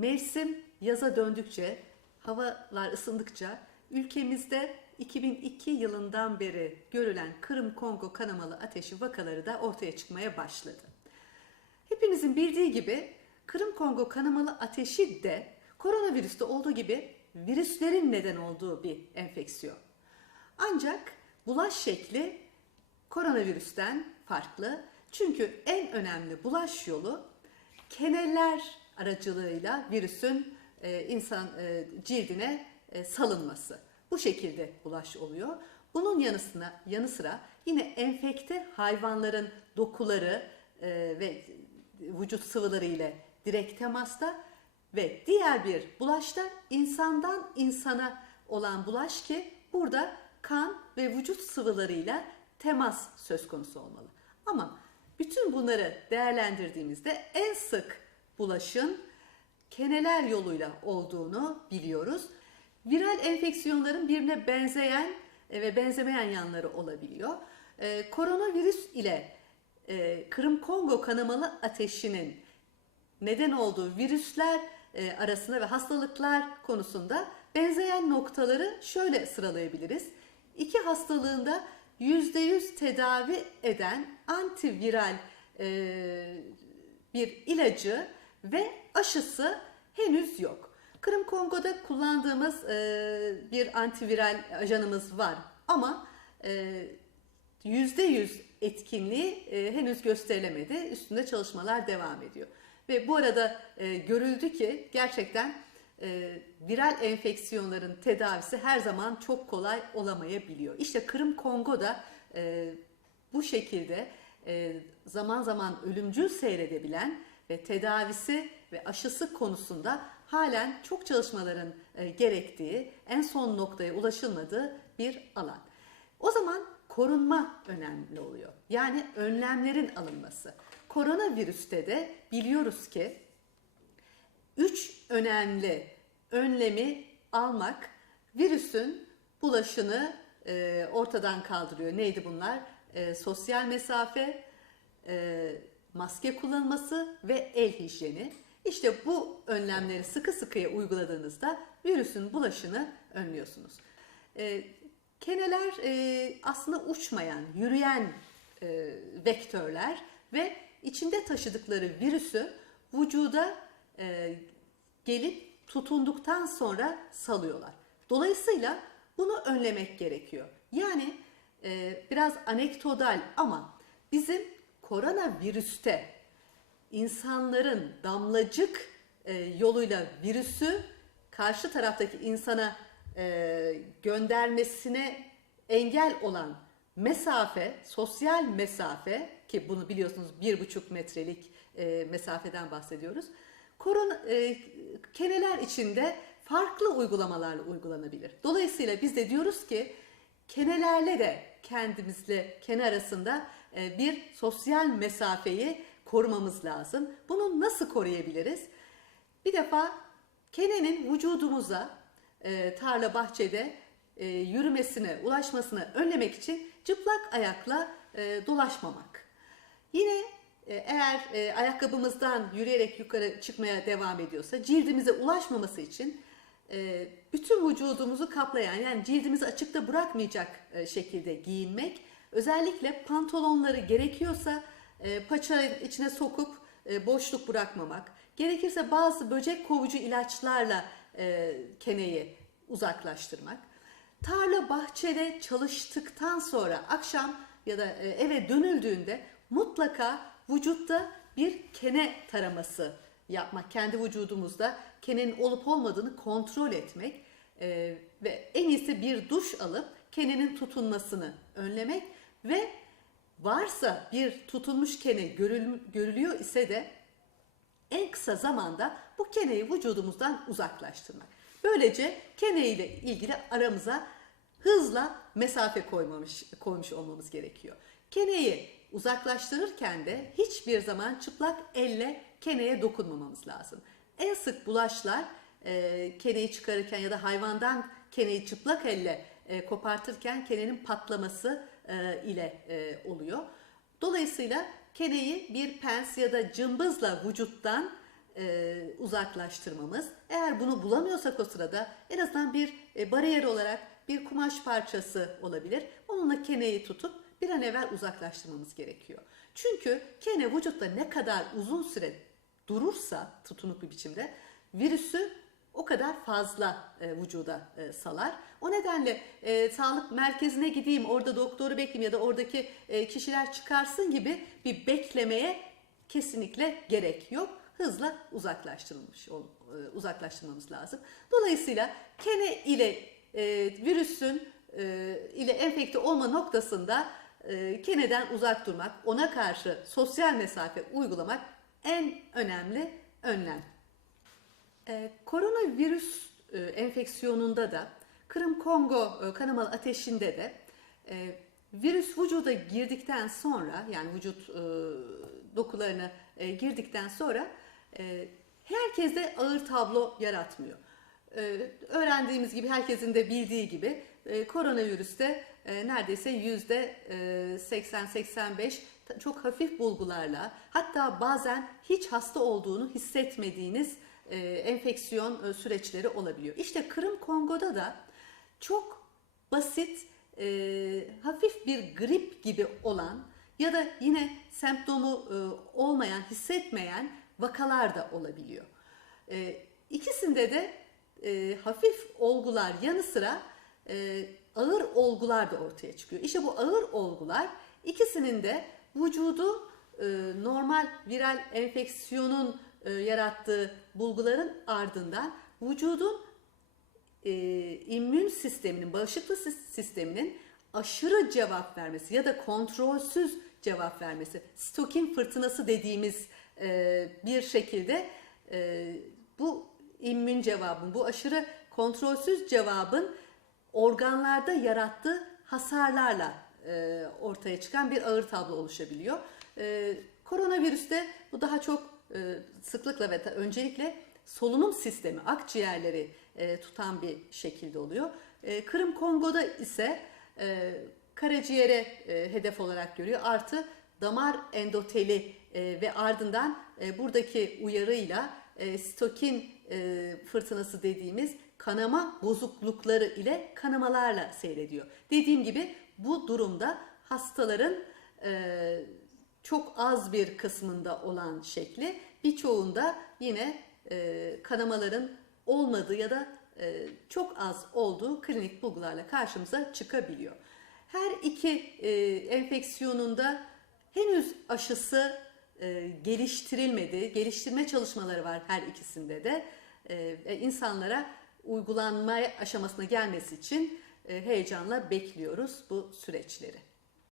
mevsim yaza döndükçe, havalar ısındıkça ülkemizde 2002 yılından beri görülen Kırım-Kongo kanamalı ateşi vakaları da ortaya çıkmaya başladı. Hepimizin bildiği gibi Kırım-Kongo kanamalı ateşi de koronavirüste olduğu gibi virüslerin neden olduğu bir enfeksiyon. Ancak bulaş şekli koronavirüsten farklı. Çünkü en önemli bulaş yolu keneler aracılığıyla virüsün e, insan e, cildine e, salınması. Bu şekilde bulaş oluyor. Bunun yanısına, yanı sıra yine enfekte hayvanların dokuları ve vücut sıvıları ile direkt temasta ve diğer bir bulaşta insandan insana olan bulaş ki burada kan ve vücut sıvılarıyla temas söz konusu olmalı. Ama bütün bunları değerlendirdiğimizde en sık bulaşın keneler yoluyla olduğunu biliyoruz. Viral enfeksiyonların birbirine benzeyen e, ve benzemeyen yanları olabiliyor. Ee, koronavirüs ile e, Kırım-Kongo kanamalı ateşinin neden olduğu virüsler e, arasında ve hastalıklar konusunda benzeyen noktaları şöyle sıralayabiliriz. İki hastalığında %100 tedavi eden antiviral e, bir ilacı ve aşısı henüz yok. Kırım Kongo'da kullandığımız e, bir antiviral ajanımız var ama e, %100 etkinliği e, henüz gösterilemedi. Üstünde çalışmalar devam ediyor. Ve bu arada e, görüldü ki gerçekten e, viral enfeksiyonların tedavisi her zaman çok kolay olamayabiliyor. İşte Kırım Kongo'da e, bu şekilde e, zaman zaman ölümcül seyredebilen ve tedavisi ve aşısı konusunda halen çok çalışmaların e, gerektiği, en son noktaya ulaşılmadığı bir alan. O zaman korunma önemli oluyor. Yani önlemlerin alınması. Koronavirüste de biliyoruz ki üç önemli önlemi almak virüsün bulaşını e, ortadan kaldırıyor. Neydi bunlar? E, sosyal mesafe, e, maske kullanılması ve el hijyeni. İşte bu önlemleri sıkı sıkıya uyguladığınızda virüsün bulaşını önlüyorsunuz. E, keneler e, aslında uçmayan, yürüyen e, vektörler ve içinde taşıdıkları virüsü vücuda e, gelip tutunduktan sonra salıyorlar. Dolayısıyla bunu önlemek gerekiyor. Yani e, biraz anekdotal ama bizim koronavirüste insanların damlacık e, yoluyla virüsü karşı taraftaki insana e, göndermesine engel olan mesafe, sosyal mesafe ki bunu biliyorsunuz bir buçuk metrelik e, mesafeden bahsediyoruz. Korona, e, keneler içinde farklı uygulamalarla uygulanabilir. Dolayısıyla biz de diyoruz ki kenelerle de kendimizle kene arasında bir sosyal mesafeyi korumamız lazım. Bunu nasıl koruyabiliriz? Bir defa kenenin vücudumuza e, tarla bahçede e, yürümesine, ulaşmasını önlemek için çıplak ayakla e, dolaşmamak. Yine e, eğer e, ayakkabımızdan yürüyerek yukarı çıkmaya devam ediyorsa cildimize ulaşmaması için e, bütün vücudumuzu kaplayan yani cildimizi açıkta bırakmayacak e, şekilde giyinmek, özellikle pantolonları gerekiyorsa e, paça içine sokup e, boşluk bırakmamak, gerekirse bazı böcek kovucu ilaçlarla e, keneyi uzaklaştırmak. Tarla bahçede çalıştıktan sonra akşam ya da e, eve dönüldüğünde mutlaka vücutta bir kene taraması yapmak. Kendi vücudumuzda kenenin olup olmadığını kontrol etmek e, ve en iyisi bir duş alıp kenenin tutunmasını önlemek ve varsa bir tutulmuş kene görül, görülüyor ise de en kısa zamanda bu keneyi vücudumuzdan uzaklaştırmak. Böylece kene ile ilgili aramıza hızla mesafe koymamış, koymuş olmamız gerekiyor. Keneyi uzaklaştırırken de hiçbir zaman çıplak elle keneye dokunmamamız lazım. En sık bulaşlar e, keneyi çıkarırken ya da hayvandan keneyi çıplak elle e, kopartırken kenenin patlaması e, ile e, oluyor. Dolayısıyla keneyi bir pens ya da cımbızla vücuttan e, uzaklaştırmamız. Eğer bunu bulamıyorsak o sırada en azından bir e, bariyer olarak bir kumaş parçası olabilir. Onunla keneyi tutup bir an evvel uzaklaştırmamız gerekiyor. Çünkü kene vücutta ne kadar uzun süre durursa tutunuk bir biçimde virüsü o kadar fazla e, vücuda e, salar. O nedenle e, sağlık merkezine gideyim, orada doktoru bekleyeyim ya da oradaki e, kişiler çıkarsın gibi bir beklemeye kesinlikle gerek yok. Hızla uzaklaştırılmış ol- e, uzaklaştırmamız lazım. Dolayısıyla kene ile e, virüsün e, ile enfekte olma noktasında e, keneden uzak durmak, ona karşı sosyal mesafe uygulamak en önemli önlem. Ee, koronavirüs e, enfeksiyonunda da Kırım Kongo e, kanamalı ateşinde de e, virüs vücuda girdikten sonra yani vücut e, dokularına e, girdikten sonra e, herkeste ağır tablo yaratmıyor. Öğrendiğimiz gibi herkesin de bildiği gibi e, koronavirüste e, neredeyse yüzde e, 80-85 çok hafif bulgularla hatta bazen hiç hasta olduğunu hissetmediğiniz e, enfeksiyon e, süreçleri olabiliyor. İşte Kırım Kongo'da da çok basit, e, hafif bir grip gibi olan ya da yine semptomu e, olmayan, hissetmeyen vakalar da olabiliyor. E, ikisinde de hafif olgular yanı sıra ağır olgular da ortaya çıkıyor. İşte bu ağır olgular ikisinin de vücudu normal viral enfeksiyonun e, yarattığı bulguların ardından vücudun e, immün sisteminin, bağışıklık sis- sisteminin aşırı cevap vermesi ya da kontrolsüz cevap vermesi, stokin fırtınası dediğimiz e, bir şekilde e, bu immün cevabın, bu aşırı kontrolsüz cevabın organlarda yarattığı hasarlarla e, ortaya çıkan bir ağır tablo oluşabiliyor. E, koronavirüste bu daha çok sıklıkla ve öncelikle solunum sistemi, akciğerleri e, tutan bir şekilde oluyor. E, Kırım Kongo'da ise e, karaciğere e, hedef olarak görüyor. Artı damar endoteli e, ve ardından e, buradaki uyarıyla e, stokin e, fırtınası dediğimiz kanama bozuklukları ile kanamalarla seyrediyor. Dediğim gibi bu durumda hastaların e, çok az bir kısmında olan şekli birçoğunda yine e, kanamaların olmadığı ya da e, çok az olduğu klinik bulgularla karşımıza çıkabiliyor. Her iki e, enfeksiyonunda henüz aşısı e, geliştirilmedi. Geliştirme çalışmaları var her ikisinde de. E, insanlara uygulanma aşamasına gelmesi için e, heyecanla bekliyoruz bu süreçleri.